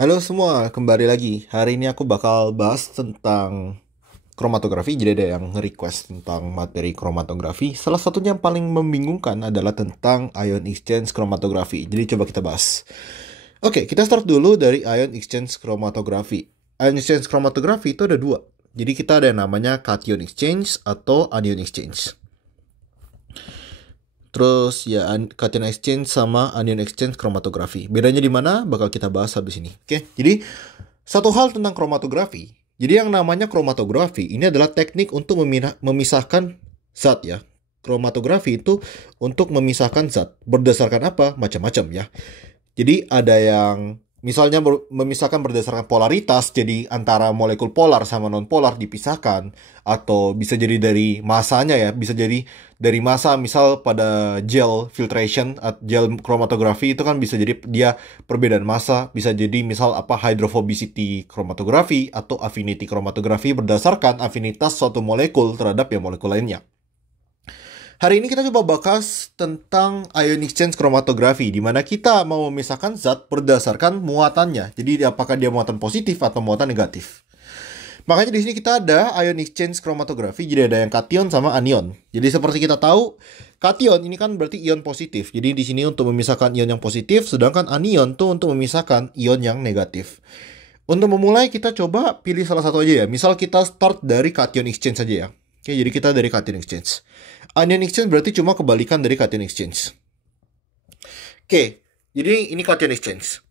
Halo semua, kembali lagi. Hari ini aku bakal bahas tentang kromatografi. Jadi ada yang request tentang materi kromatografi. Salah satunya yang paling membingungkan adalah tentang ion exchange kromatografi. Jadi coba kita bahas. Oke, kita start dulu dari ion exchange kromatografi. Ion exchange kromatografi itu ada dua. Jadi kita ada yang namanya cation exchange atau anion exchange. Terus ya cation exchange sama anion exchange kromatografi. Bedanya di mana? Bakal kita bahas habis ini. Oke. Jadi satu hal tentang kromatografi. Jadi yang namanya kromatografi ini adalah teknik untuk memisahkan zat ya. Kromatografi itu untuk memisahkan zat. Berdasarkan apa? Macam-macam ya. Jadi ada yang misalnya memisahkan berdasarkan polaritas, jadi antara molekul polar sama non-polar dipisahkan, atau bisa jadi dari masanya ya, bisa jadi dari massa, misal pada gel filtration, gel kromatografi itu kan bisa jadi dia perbedaan massa, bisa jadi misal apa hydrophobicity kromatografi atau affinity kromatografi berdasarkan afinitas suatu molekul terhadap ya molekul lainnya. Hari ini kita coba bahas tentang ion exchange kromatografi, di mana kita mau memisahkan zat berdasarkan muatannya. Jadi apakah dia muatan positif atau muatan negatif. Makanya di sini kita ada ion exchange kromatografi, jadi ada yang kation sama anion. Jadi seperti kita tahu, kation ini kan berarti ion positif. Jadi di sini untuk memisahkan ion yang positif, sedangkan anion tuh untuk memisahkan ion yang negatif. Untuk memulai kita coba pilih salah satu aja ya. Misal kita start dari cation exchange saja ya. Oke, jadi kita dari cation exchange. Anion exchange berarti cuma kebalikan dari cation exchange. Oke, jadi ini cation exchange.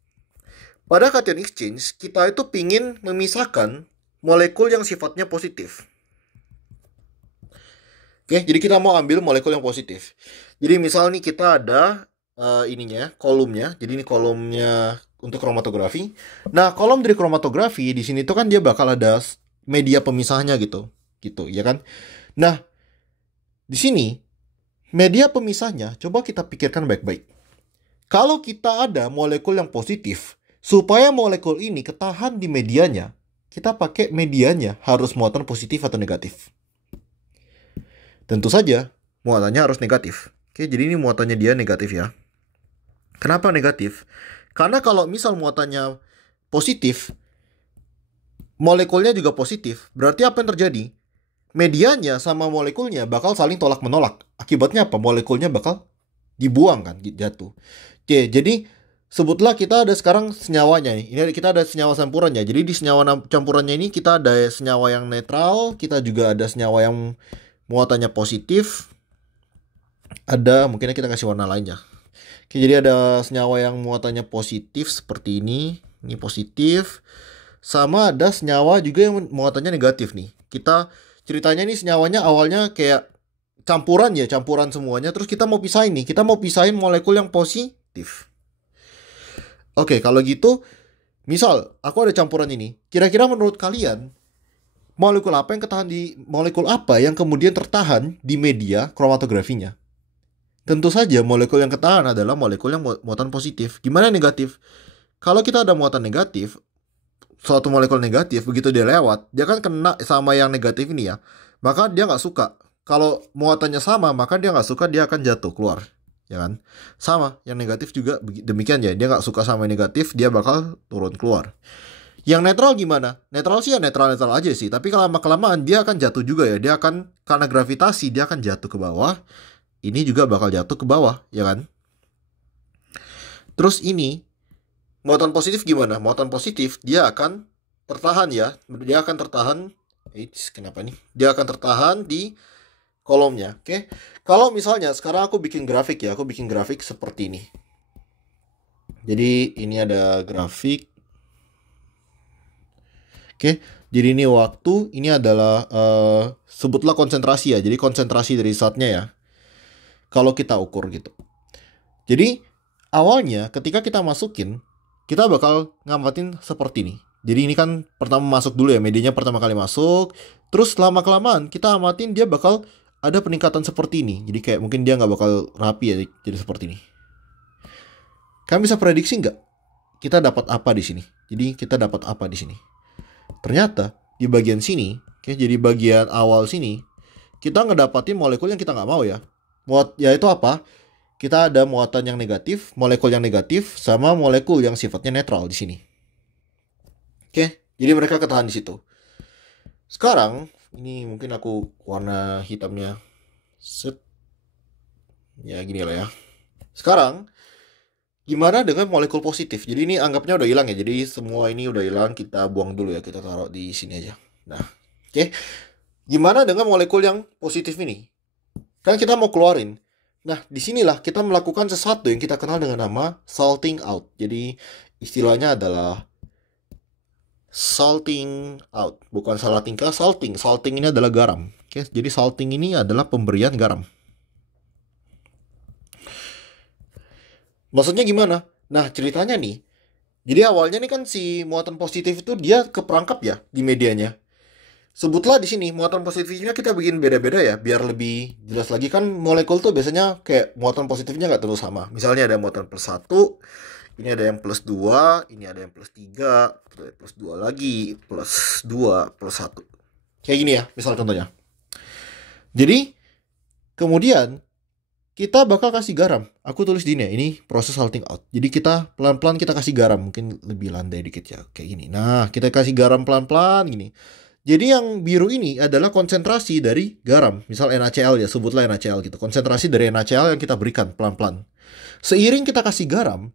Pada cation exchange, kita itu pingin memisahkan molekul yang sifatnya positif. Oke, jadi kita mau ambil molekul yang positif. Jadi misal nih kita ada ininya, kolomnya. Jadi ini kolomnya untuk kromatografi. Nah, kolom dari kromatografi di sini tuh kan dia bakal ada media pemisahnya gitu. Gitu, ya kan? Nah, di sini, media pemisahnya, coba kita pikirkan baik-baik. Kalau kita ada molekul yang positif, supaya molekul ini ketahan di medianya, kita pakai medianya harus muatan positif atau negatif. Tentu saja, muatannya harus negatif. Oke, jadi ini muatannya dia negatif ya. Kenapa negatif? Karena kalau misal muatannya positif, molekulnya juga positif, berarti apa yang terjadi? Medianya sama molekulnya bakal saling tolak-menolak. Akibatnya apa? Molekulnya bakal dibuang kan, jatuh. Oke, jadi sebutlah kita ada sekarang senyawanya nih. Ini kita ada senyawa campurannya. Jadi di senyawa campurannya ini kita ada senyawa yang netral, kita juga ada senyawa yang muatannya positif. Ada, mungkin kita kasih warna lain ya. Oke, jadi ada senyawa yang muatannya positif seperti ini. Ini positif. Sama ada senyawa juga yang muatannya negatif nih. Kita ceritanya nih senyawanya awalnya kayak campuran ya, campuran semuanya. Terus kita mau pisahin nih, kita mau pisahin molekul yang positif. Oke, kalau gitu, misal aku ada campuran ini. Kira-kira menurut kalian, molekul apa yang kemudian tertahan di media kromatografinya? Tentu saja molekul yang ketahan adalah molekul yang muatan positif. Gimana negatif? Kalau kita ada muatan negatif, suatu molekul negatif, begitu dia lewat, dia kan kena sama yang negatif ini ya. Maka dia nggak suka. Kalau muatannya sama, maka dia nggak suka, dia akan jatuh keluar. Ya kan? Sama, yang negatif juga demikian ya. Dia nggak suka sama yang negatif, dia bakal turun keluar. Yang netral gimana? Netral sih ya netral-netral aja sih. Tapi kalau lama-kelamaan dia akan jatuh juga ya. Dia akan, karena gravitasi, dia akan jatuh ke bawah. Ini juga bakal jatuh ke bawah, ya kan? Terus ini, muatan positif gimana? Muatan positif dia akan tertahan ya. Dia akan tertahan. Kenapa nih? Dia akan tertahan di kolomnya. Oke. Kalau misalnya sekarang aku bikin grafik ya. Aku bikin grafik seperti ini. Jadi ini ada grafik. Oke. Jadi ini waktu. Ini adalah sebutlah konsentrasi ya. Jadi konsentrasi dari zatnya ya. Kalau kita ukur gitu. Jadi awalnya ketika kita masukin, kita bakal ngamatin seperti ini. Jadi ini kan pertama masuk dulu ya, medianya pertama kali masuk. Terus lama-kelamaan kita amatin dia bakal ada peningkatan seperti ini. Jadi kayak mungkin dia nggak bakal rapi ya, jadi seperti ini. Kalian bisa prediksi nggak? Kita dapat apa di sini? Jadi kita dapat apa di sini? Ternyata di bagian sini, oke, jadi bagian awal sini, kita ngedapatin molekul yang kita nggak mau ya. Yaitu apa? Kita ada muatan yang negatif, molekul yang negatif, sama molekul yang sifatnya netral di sini. Oke, jadi mereka ketahan di situ. Sekarang ini mungkin aku warna hitamnya set ya gini lah ya. Sekarang gimana dengan molekul positif? Jadi ini anggapnya udah hilang ya. Jadi semua ini udah hilang, kita buang dulu ya. Kita taruh di sini aja. Nah, oke. Gimana dengan molekul yang positif ini? Kan kita mau keluarin. Nah, disinilah kita melakukan sesuatu yang kita kenal dengan nama salting out. Jadi istilahnya adalah salting out. Bukan salah tingkah, salting. Salting ini adalah garam. Oke, jadi salting ini adalah pemberian garam. Maksudnya gimana? Nah, ceritanya nih. Jadi awalnya nih kan si muatan positif itu dia keperangkap ya di medianya. Sebutlah di sini muatan positifnya kita bikin beda-beda ya, biar lebih jelas lagi. Kan molekul tuh biasanya kayak muatan positifnya nggak tentu sama. Misalnya ada muatan plus 1, ini ada yang plus 2, ini ada yang plus 3, plus 2 lagi, plus 2, plus 1. Kayak gini ya, misal contohnya. Jadi, kemudian kita bakal kasih garam. Aku tulis di ini ya, ini proses salting out. Jadi kita pelan-pelan kita kasih garam, mungkin lebih landai dikit ya, kayak gini. Nah, kita kasih garam pelan-pelan gini. Jadi yang biru ini adalah konsentrasi dari garam. Misal NaCl ya, sebutlah NaCl gitu. Konsentrasi dari NaCl yang kita berikan pelan-pelan. Seiring kita kasih garam,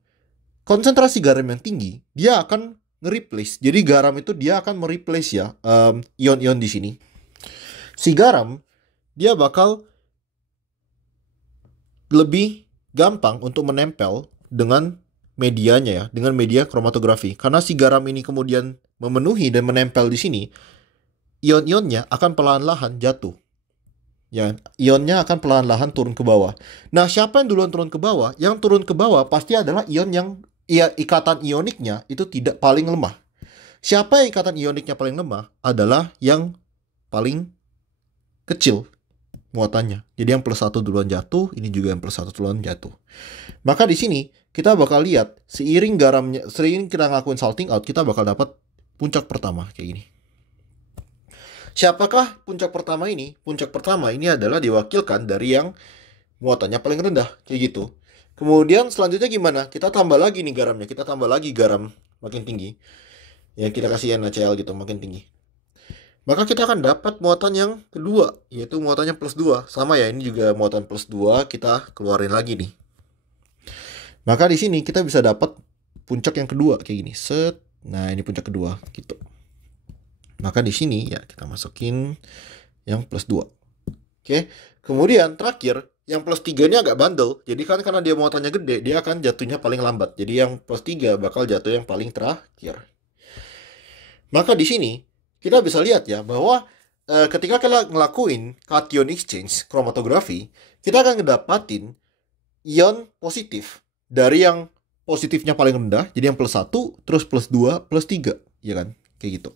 konsentrasi garam yang tinggi, dia akan nge-replace. Jadi garam itu dia akan mereplace ya ion-ion di sini. Si garam, dia bakal lebih gampang untuk menempel dengan medianya ya, dengan media kromatografi. Karena si garam ini kemudian memenuhi dan menempel di sini, ion-ionnya akan perlahan-lahan jatuh. Ya, ionnya akan perlahan-lahan turun ke bawah. Nah, siapa yang duluan turun ke bawah? Yang turun ke bawah pasti adalah ion yang ikatan ioniknya itu tidak paling lemah. Siapa yang ikatan ioniknya paling lemah adalah yang paling kecil muatannya. Jadi yang plus 1 duluan jatuh, ini juga yang plus 1 duluan jatuh. Maka di sini kita bakal lihat seiring garamnya, seiring kita ngelakuin salting out, kita bakal dapat puncak pertama kayak gini. Siapakah puncak pertama ini? Puncak pertama ini adalah diwakilkan dari yang muatannya paling rendah, kayak gitu. Kemudian selanjutnya gimana? Kita tambah lagi nih garamnya, kita tambah lagi garam makin tinggi. Ya kita kasih NaCl gitu, makin tinggi. Maka kita akan dapat muatan yang kedua, yaitu muatannya plus 2. Sama ya, ini juga muatan plus 2, kita keluarin lagi nih. Maka di sini kita bisa dapat puncak yang kedua, kayak gini. Set. Nah, ini puncak kedua, gitu. Maka di sini ya kita masukin yang plus 2. Oke. Kemudian terakhir, yang plus 3 ini agak bandel. Jadi kan karena dia muatannya gede, dia akan jatuhnya paling lambat. Jadi yang plus 3 bakal jatuh yang paling terakhir. Maka di sini kita bisa lihat ya bahwa ketika kita ngelakuin cation exchange kromatografi, kita akan ngedapatin ion positif dari yang positifnya paling rendah, jadi yang plus 1, terus plus 2, plus 3, ya kan? Kayak gitu.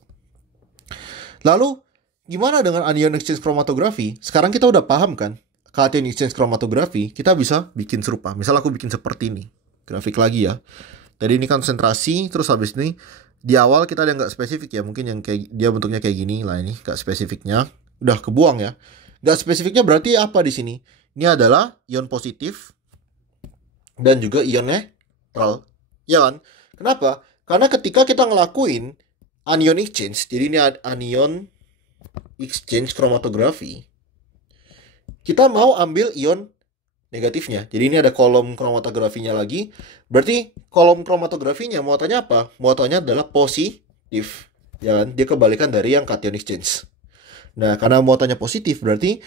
Lalu, gimana dengan anion exchange kromatografi? Sekarang kita udah paham kan? Cation exchange kromatografi, kita bisa bikin serupa. Misal aku bikin seperti ini. Grafik lagi ya. Jadi ini konsentrasi, terus habis ini di awal kita ada nggak spesifik ya, mungkin yang kayak dia bentuknya kayak gini lah, ini nggak spesifiknya udah kebuang ya. Nggak spesifiknya berarti apa di sini? Ini adalah ion positif dan juga ion netral, ya kan? Kenapa? Karena ketika kita ngelakuin anion exchange, jadi ini anion exchange kromatografi, kita mau ambil ion negatifnya. Jadi ini ada kolom kromatografinya lagi. Berarti kolom kromatografinya muatannya apa? Muatannya adalah positif. Ya kan? Dia kebalikan dari yang cation exchange. Nah, karena muatannya positif berarti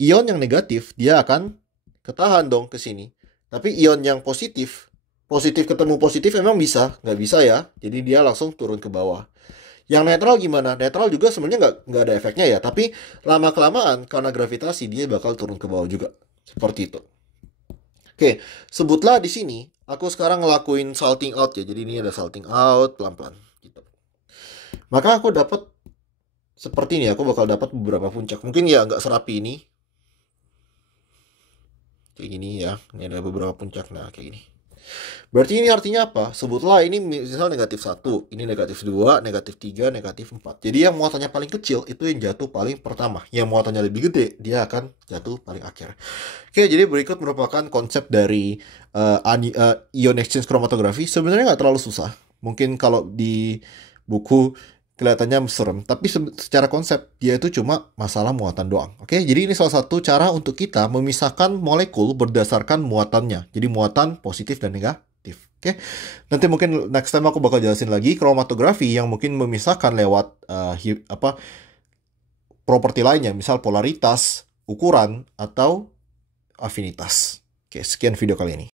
ion yang negatif dia akan ketahan dong ke sini. Tapi ion yang positif ketemu positif emang bisa? Nggak bisa ya. Jadi dia langsung turun ke bawah. Yang netral gimana? Netral juga sebenarnya nggak ada efeknya ya. Tapi lama-kelamaan karena gravitasi dia bakal turun ke bawah juga. Seperti itu. Oke, sebutlah di sini, aku sekarang ngelakuin salting out ya. Jadi ini ada salting out pelan-pelan gitu. Maka aku dapat seperti ini, aku bakal dapat beberapa puncak. Mungkin ya nggak serapi ini. Kayak gini ya. Ini ada beberapa puncak. Nah, kayak gini. Berarti ini artinya apa? Sebutlah ini misal negatif 1, ini negatif 2, negatif 3, negatif 4. Jadi yang muatannya paling kecil itu yang jatuh paling pertama. Yang muatannya lebih gede, dia akan jatuh paling akhir. Oke, jadi berikut merupakan konsep dari ion exchange kromatografi. Sebenarnya nggak terlalu susah. Mungkin kalau di buku kelihatannya serem, tapi secara konsep dia itu cuma masalah muatan doang. Oke, jadi ini salah satu cara untuk kita memisahkan molekul berdasarkan muatannya. Jadi muatan positif dan negatif. Oke, nanti mungkin next time aku bakal jelasin lagi kromatografi yang mungkin memisahkan lewat properti lainnya, misal polaritas, ukuran, atau afinitas. Oke, sekian video kali ini.